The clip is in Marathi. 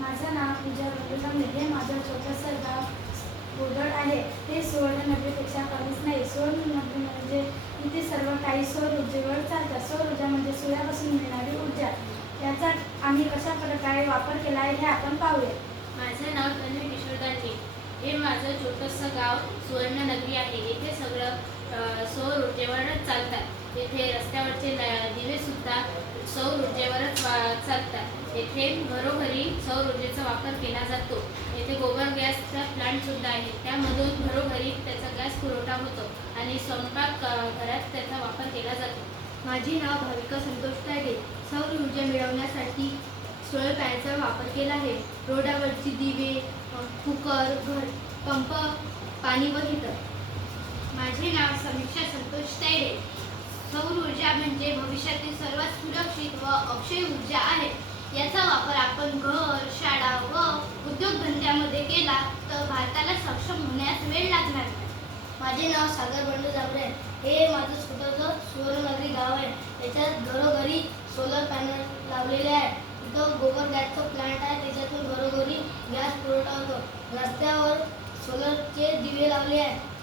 माझं नाव पूजा वडुलंबे. हे माझं छोटंसं गाव बोदड आहे. ते सुवर्णनगरीपेक्षा कमीच नाही. सुवर्णनगरी म्हणजे इथे सर्व काही सौर ऊर्जेवर चालतात. सौर ऊर्जा म्हणजे सूर्यापासून मिळणारी ऊर्जा. याचा आम्ही कशा प्रकारे वापर केला आहे हे आपण पाहूया. माझं नाव तन्वी किशोर दांडे. हे माझं छोटंसं गाव सुवर्णनगरी आहे. येथे सगळं सौर ऊर्जेवरच चालतात. येथे रस्त्यावरचे दिवे सुद्धा सौर ऊर्जेवरच चालतात. येथे घरोघरी सौर ऊर्जेचा वापर केला जातो. येथे गोबर गॅसचा प्लांट सुद्धा आहे. त्यामधून घरोघरी त्याचा गॅस पुरवठा होतो आणि स्वयंपाक घरात त्याचा वापर केला जातो. माझे नाव भाविका संतोष तायडे. सौर ऊर्जा मिळवण्यासाठी सोलर पॅनलचा वापर केला आहे. रोडावरची दिवे, कुकर, पंप, पाणी व हीटर. माझे नाव समीक्षा संतोष तायडे. सौर ऊर्जा म्हणजे भविष्यातील सर्वात सुरक्षित व अक्षय ऊर्जा आहे. याचा वापर आपण घर, शाळा व उद्योगधंद्यामध्ये केला तर भारताला सक्षम होण्यास वेळ लागणार नाही. माझे नाव सागर बंडू जांभळे. हे माझं छोटंसं सुवर्णनगरी गाव आहे. याच्यात घरोघरी सोलर पॅनल लावलेले आहे. इथं गोबर गॅसचं प्लांट आहे. त्याच्यातून घरोघरी गॅस पुरवठा होतो. रस्त्यावर सोलरचे दिवे लावले आहेत.